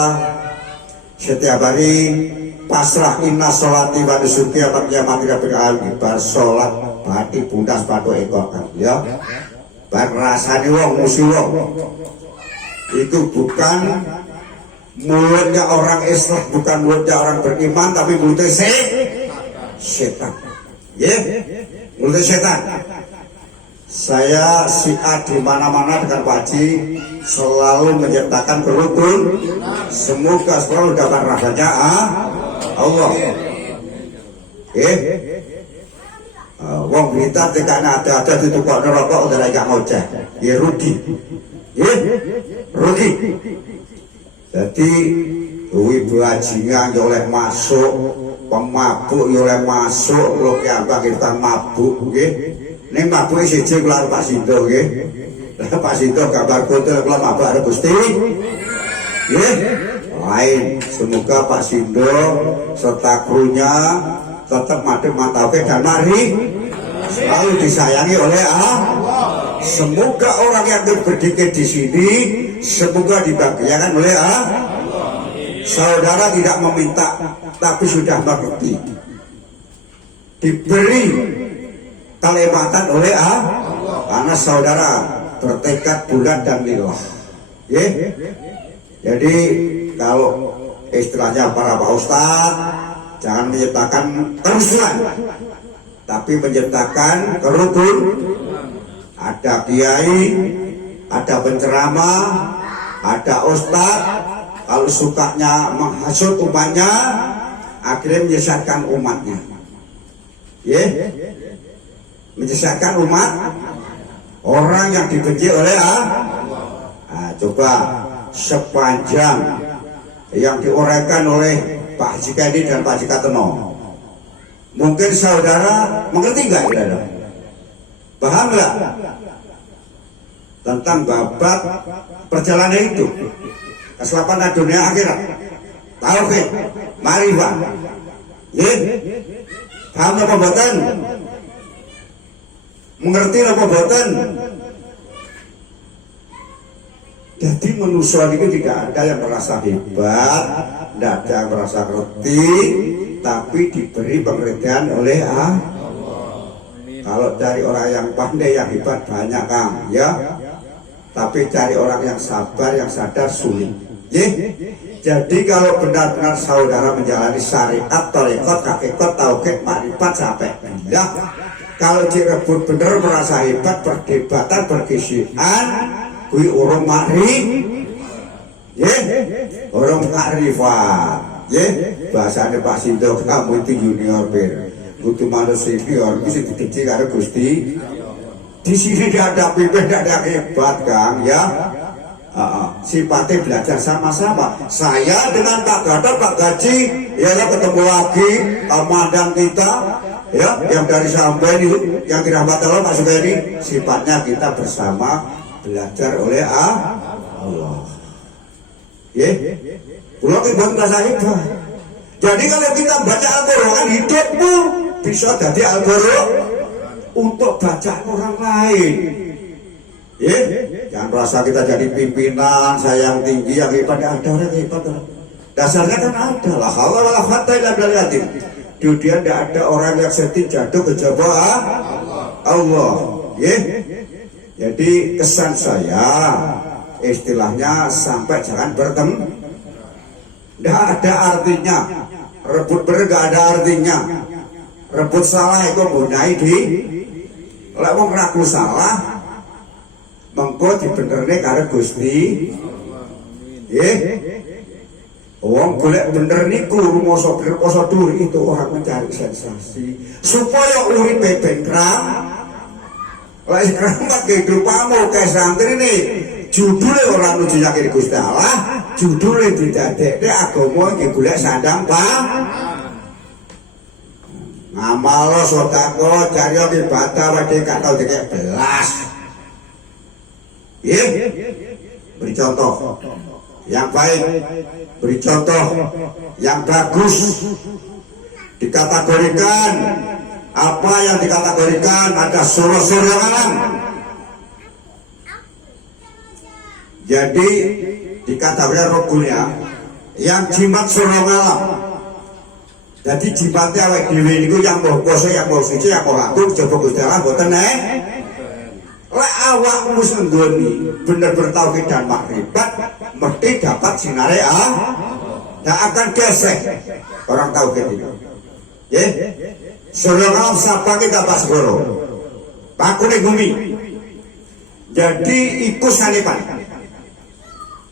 Setiap hari pasrah inna sholati wa nusuki wa qiyamati rabbil alamin, bar sholat bati bundas padu ekor, ya. Bar rasane wong musuh wong. Itu bukan mulutnya orang Islam, bukan mulutnya orang beriman, tapi mulutnya setan. Mulutnya setan. Saya Syiah di mana-mana dengan Pak Haji selalu menciptakan kerukun. Semoga selalu dapat rahmatnya Allah. Wong Blitar tekane ada ditukok neraka udah gak ngoceh. Rugi. Rugi. Jadi ibu bajingan ya oleh masuk, pemabuk ya oleh masuk, lo kiambang kita mabuk, ini mabuk siji kelar Pak Sindo, Pak Sindo gambar kotor kelar mabuk ada Gusti, lain. Semoga Pak Sindo serta krunya tetap mati mantauke dan mari selalu disayangi oleh Allah. Semoga orang yang berdikir di sini semoga dibahagiakan oleh Allah. Saudara tidak meminta tapi sudah mengerti. diberi kelematan oleh karena saudara bertekad bulat dan lillah. Jadi kalau istilahnya para Pak Ustaz, jangan menciptakan kerusuhan, tapi menciptakan kerukun. Ada kiai, ada penceramah, ada ustaz, kalau sukanya menghasut umatnya, akhirnya menyesatkan umatnya. Menyesatkan umat, orang yang dibenci oleh coba sepanjang yang diuraikan oleh Pak Haji Kadi dan Pak Haji Kateno, mungkin saudara mengerti nggak kira-kira? Paham nggak tentang babak perjalanan itu, keselamatan dunia akhirat, tauhid, ma'rifat? Paham apa boten? Mengerti apa boten? Jadi manusia itu tidak ada yang merasa hebat, tidak ada yang merasa ngerti, tapi diberi pengertian oleh Kalau cari orang yang pandai, yang hebat banyak Kang, ya. Tapi cari orang yang sabar, yang sadar sulit. Jadi kalau benar-benar saudara menjalani syariat, thariqat, hakikat, tauhid, makrifat sampai bila, kalau direbut bener merasa hebat, berdebatan, berkisian, kui urung urung makrifat. Bahasanya Pak Sinto, kamu itu junior bir. Kudu manusia senior, bisa dikecil karena Gusti. Di sini tidak ada pimpin, tidak ada hebat, Kang, ya. Sifatnya belajar sama-sama. Saya dengan Pak Gatot, Pak Gaji, ya ketemu lagi komandan kita, ya, yang dari Sampai ini, yang dirahmati Allah Pak Sugedi. Sifatnya kita bersama belajar oleh Allah. Pulau ibu merasa hebat. Jadi kalau kita baca Al-Quran, hidupmu bisa jadi Al-Quran untuk bacaan orang lain. Jangan merasa kita jadi pimpinan, saya yang tinggi, yang hebat. Ada orang hebat. Dasarnya kan ada lah. Allah wala fatah ila bil yatim. Di dunia tidak ada orang yang sedih jatuh ke jabah Allah. Jadi kesan saya, istilahnya sampai jangan bertemu. Tidak ada artinya. Rebut bener gak ada artinya. Rebut salah itu bunai di lek wong ragu salah mengko dibenerne karo Gusti. Wong golek bener niku rumoso dur itu orang mencari sensasi supaya uripe bengkram. Lek keramat kehidupanmu kayak santri ini judulnya orang nuju yakin Gusti Allah, judulnya didadekne agama iki golek sandang ngamal sedekah cari ibadah wae gak tau dikek belas. Beri contoh yang baik, beri contoh yang bagus. Dikategorikan apa yang dikategorikan ada suruh-suruh alam. Jadi dikatakan rogulnya yang jimat suruh alam. Jadi jimatnya awake dhewe niku yang mbok poso, yang mbok suci, yang mbok aku coba Gusti Allah mboten lek awakmu wis nggoni bener-bener tauhid dan makrifat mesti dapat sinare tidak akan gesek orang tauhid itu. Suruh alam sapa kita Pak Segoro pakune bumi. Jadi iku sanipan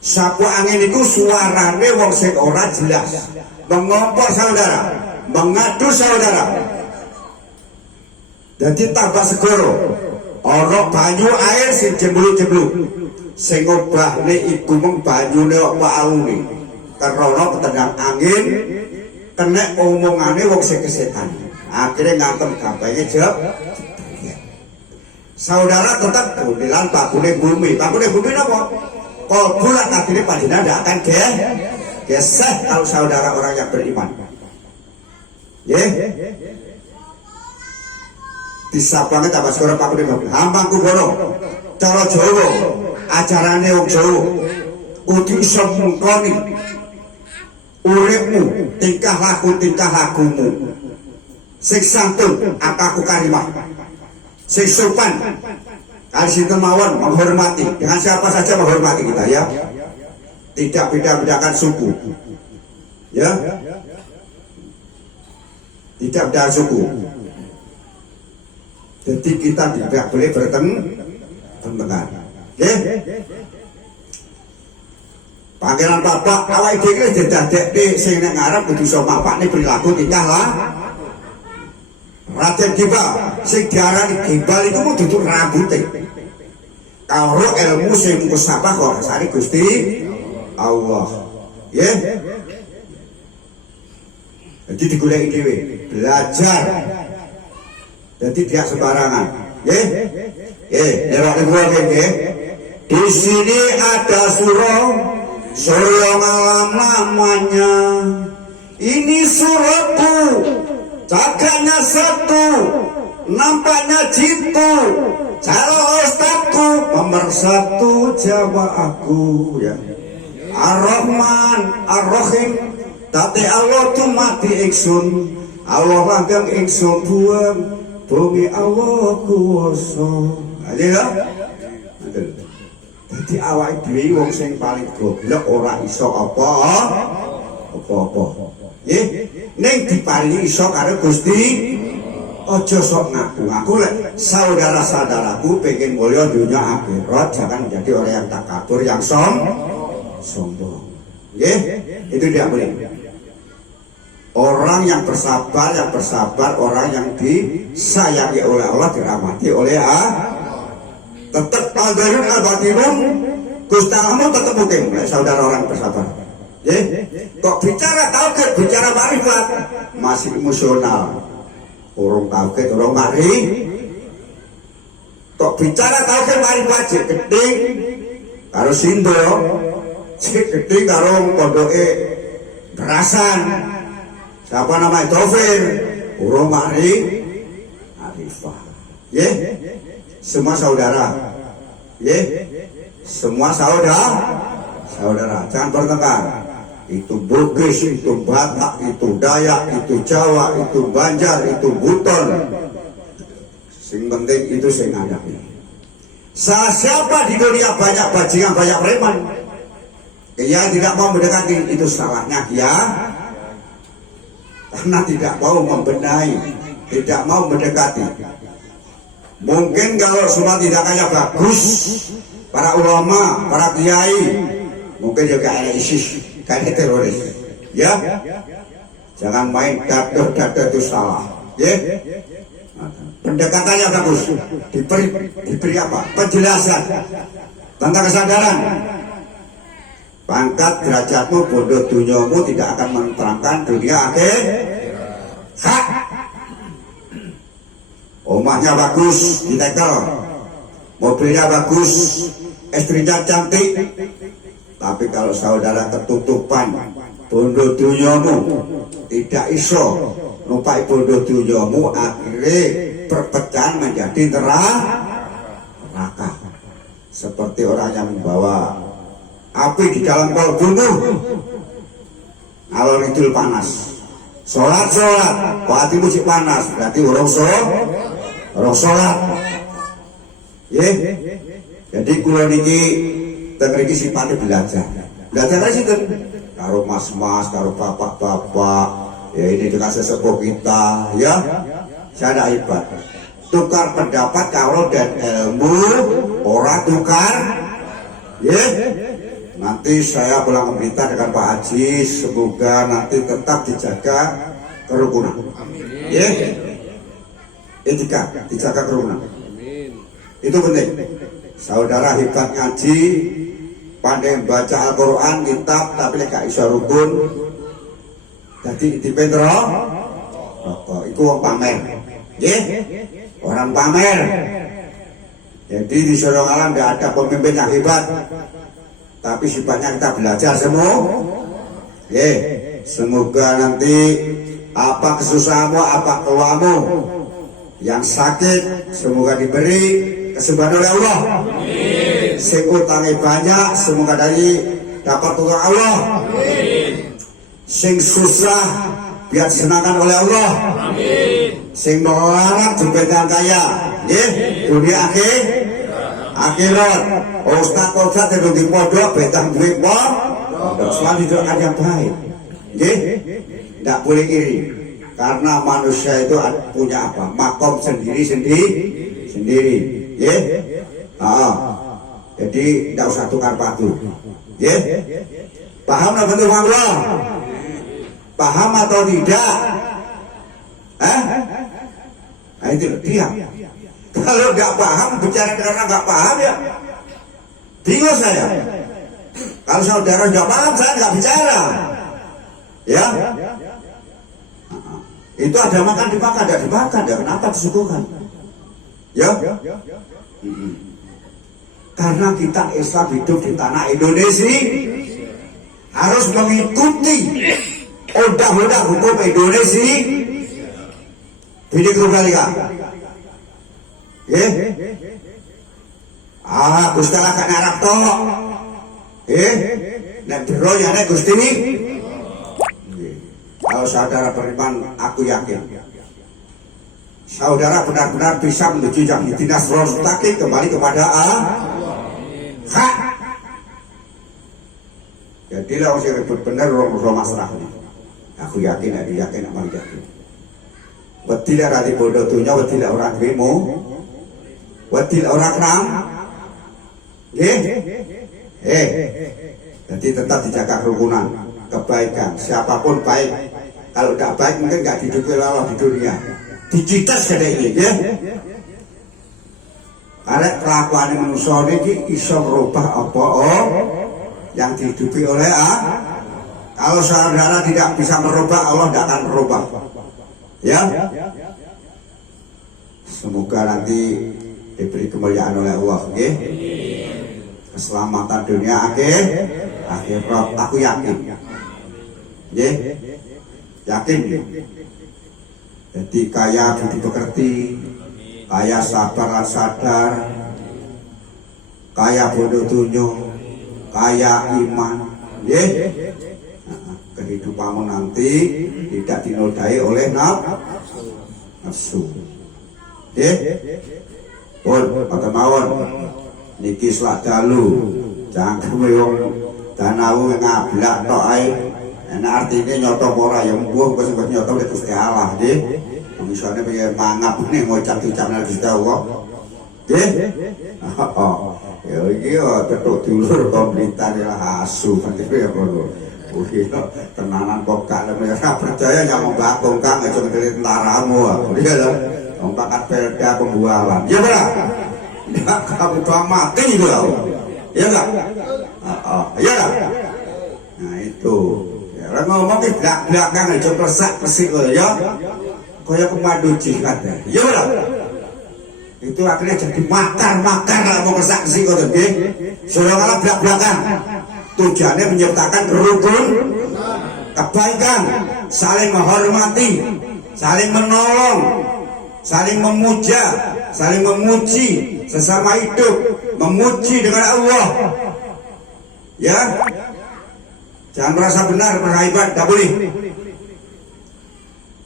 sapu angin itu suarane wong sing ora jelas, mengompor saudara, mengadu saudara. Jadi tambah segoro ana banyu air sing jembluk-jembluk sing obahne iku mung banyune apa alune karena petendang angin kena omongane wong sing kesetan akhirnya ngantem gampangnya jawab. Saudara tetap bilang bakune bumi apa? Kalau bulat akhirnya panjenengan tidak akan geseh kalau saudara orang yang beriman. Disapane tambah sekolah Pak Kude Hampangku Bono cara Jawa ajarane wong Jawa kudu iso mungkoni uripmu tingkah lakumu sing santun, akaku karimah, sing sopan, kali sinten mawon menghormati, dengan siapa saja menghormati kita ya, tidak beda-bedakan suku, ya, tidak bedakan suku. Jadi kita tidak boleh bertengkar. Oke? Pangeran Bapak awake dhewe didadekne sing nek ngarep kudu iso mapakne perilaku tingkah lah. Raden Gimbal sing diarani Gimbal iku mung duduk rambute. Karo ilmu sing musabah kok sari Gusti Allah. Nggih. Jadi digoleki dhewe, belajar. Jadi tidak sembarangan. Di sini ada surau malam namanya. Ini suratku, cagaknya satu, nampaknya jitu. Kalau ustadku pemersatu Jawa aku ya. Ar-Rahman, Ar-Rahim, tate Allah tu mati ingsun, Allah langgeng ingsun buang. Bungi Allah kuwasa. Aja ya. Jadi awake dhewe wong sing paling goblok ora iso apa-apa. Nggih, ning diparingi iso karo Gusti. Aja sok ngaku-ngaku lek saudara-saudaraku pengen mulya dunia akhirat, jangan menjadi orang yang takabur, yang sombong. Nggih, itu tidak boleh. Orang yang bersabar, orang yang disayangi oleh Allah, dirahmati oleh Allah. Tetap al-bairun al-batinun, Gustamu tetap mungkin, saudara orang bersabar. Kok bicara tauhid, bicara marifat, masih emosional. Orang tauhid, orang marif. Kok bicara tauhid marifat, cek geding, karo sindo, cek geding karo pondoke berasan. Siapa namanya Dovir, urung Arifah. Ya, semua saudara. Ya, semua saudara. Jangan bertengkar. Itu Bugis, itu Batak, itu Dayak, itu Jawa, itu Banjar, itu Buton. Sing penting itu sing ngadepi. Siapa di dunia banyak bajingan, banyak preman. Dia tidak mau mendekati, itu salahnya dia. Karena tidak mau membenahi, tidak mau mendekati. Mungkin kalau semua tindakannya bagus, para ulama, para kiai, mungkin juga ada ISIS, kayak teroris. Ya, jangan main dada itu salah. Ya, pendekatannya bagus, diberi apa? Penjelasan tentang kesadaran. Pangkat derajatmu, bodoh dunyamu tidak akan menerangkan dunia akhir. Hak. Omahnya bagus, ditekel. Mobilnya bagus, istrinya cantik. Tapi kalau saudara ketutupan, bodoh dunyamu tidak iso numpai bodoh dunyamu, akhirnya perpecahan menjadi neraka. Seperti orang yang membawa api di dalam kalbumu, ngalor idul panas, sholat, kok hatimu cik panas, berarti orang sholat. Jadi kula niki tengriki sifatnya belajar aja sih karo mas-mas, karo bapak-bapak, ya ini dengan sesepuh kita, ya saya ada hebat. Tukar pendapat kalau dan ilmu, orang tukar, ya. Nanti saya pulang meminta dengan Pak Haji, semoga nanti tetap dijaga kerukunan. Ya, etika, dijaga kerukunan. Itu penting. Saudara hebat ngaji, pandai baca Al-Quran, kitab, tapi gak iso rukun. Jadi dipendro, itu orang pamer. Ya, orang pamer. Jadi di seluruh alam tidak ada pemimpin yang hebat. Tapi sifatnya kita belajar semua. Semoga nanti apa kesusahanmu, apa keluarmu yang sakit, semoga diberi kesembuhan oleh Allah. Sing utangnya banyak, semoga dari dapat tolong Allah. Sing susah biar disenangkan oleh Allah. sing melarang jembatan kaya nggih dunia akhirat ustaz yang di pondok betang duwe pondok selalu doakan yang baik nggih tidak boleh iri karena manusia itu punya apa makom sendiri nggih jadi tidak usah tukar padu nggih paham nggak bentuk Allah paham atau tidak nah itu diam. Kalau nggak paham bicara karena nggak paham ya bingung saya. Kalau saudara nggak paham saya nggak bicara. Ya, itu ada makan dimakan, ada dimakan, ya kenapa disuguhkan? Ya, karena kita Islam hidup di tanah Indonesia harus mengikuti undang-undang hukum Indonesia. Bini kembali kak, Gusti Allah kan Arab toh, nek beronya nek Gusti. Kalau saudara beriman, aku yakin saudara benar-benar bisa menuju yang dinas rostaki kembali kepada hak. Jadilah orang yang benar orang masalah ini. Aku yakin, aku yakin. Wadilah rati bodoh tunya, wadilah orang bemo, wadilah orang ram. Jadi tetap dijaga kerukunan, kebaikan. Siapapun baik, kalau tidak baik mungkin nggak dihidupi Allah di dunia. Dijitas kada ini, ya. Karena kelakuan manusia ini bisa merubah apa yang dihidupi oleh Kalau saudara tidak bisa merubah, Allah tidak akan merubah. Ya, semoga nanti diberi kemuliaan oleh Allah, ya. Keselamatan dunia akhirat, aku yakin, ya, yakin. Jadi kaya budi pekerti, kaya sabar dan sadar, kaya bodoh tunyo, kaya iman, ya. Kehidupanmu nanti tidak dinodai oleh nafsu. Pun kata mawon niki selak dalu jangan wong danau ngablak tok ae. Enak artine nyoto ora ya mbuh wis nyoto wis Gusti Allah nggih. Misale pengen mangap ning ngucap-ucap nang Gusti Allah. Nggih. Ya iki yo tetuk dulur pemerintah ya asu ya ngono. Tenanan kok gak percaya yang membakung kang aja ngene tentaramu iya lho wong bakat perda pembualan ya benar enggak kamu mati itu loh ya enggak ya enggak nah itu ya ngomong ki belakang aja persak-persik ya kaya pemandu jihad ya benar itu akhirnya jadi makar lah mau persak-persik kok nggih sudah kalah belak-belakan. Tujuannya menciptakan rukun kebaikan, saling menghormati, saling menolong, saling memuja, saling memuji sesama hidup, memuji dengan Allah. Ya, jangan merasa benar, merasa hebat, tidak boleh.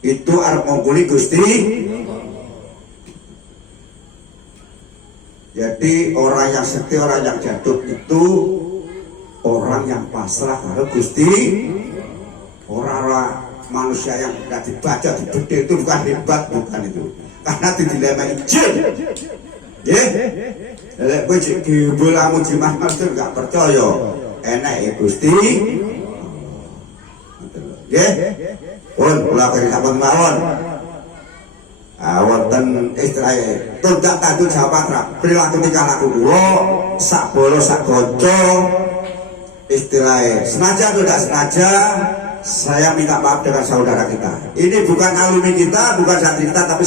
Itu arep mengkuli Gusti. Jadi orang yang setia, orang yang jatuh itu orang yang pasrah kalau Gusti. Orang manusia yang tidak dibaca di bedil itu bukan hebat, bukan itu, karena didilemai jin. Ya, lek kowe dibulamu jimat maksud gak percaya, enak ya Gusti. Ya, pun kula kira sampun mawon. Wonten istilah tundak tadu Jawa perilaku tingkah laku kula sak bolo sak kanca. Istilahnya sengaja atau tidak sengaja saya minta maaf dengan saudara kita. Ini bukan alumni kita, bukan santri kita, tapi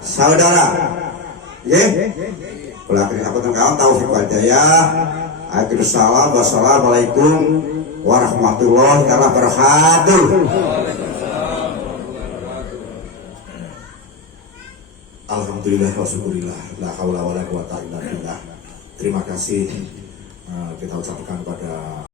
saudara. Ya, pelakon aku tengah taufik walhidayah. Akhirul salam, wassalamualaikum warahmatullahi wabarakatuh. Alhamdulillah wa syukurillah, la haula wala quwata illa billah. Terima kasih kita ucapkan kepada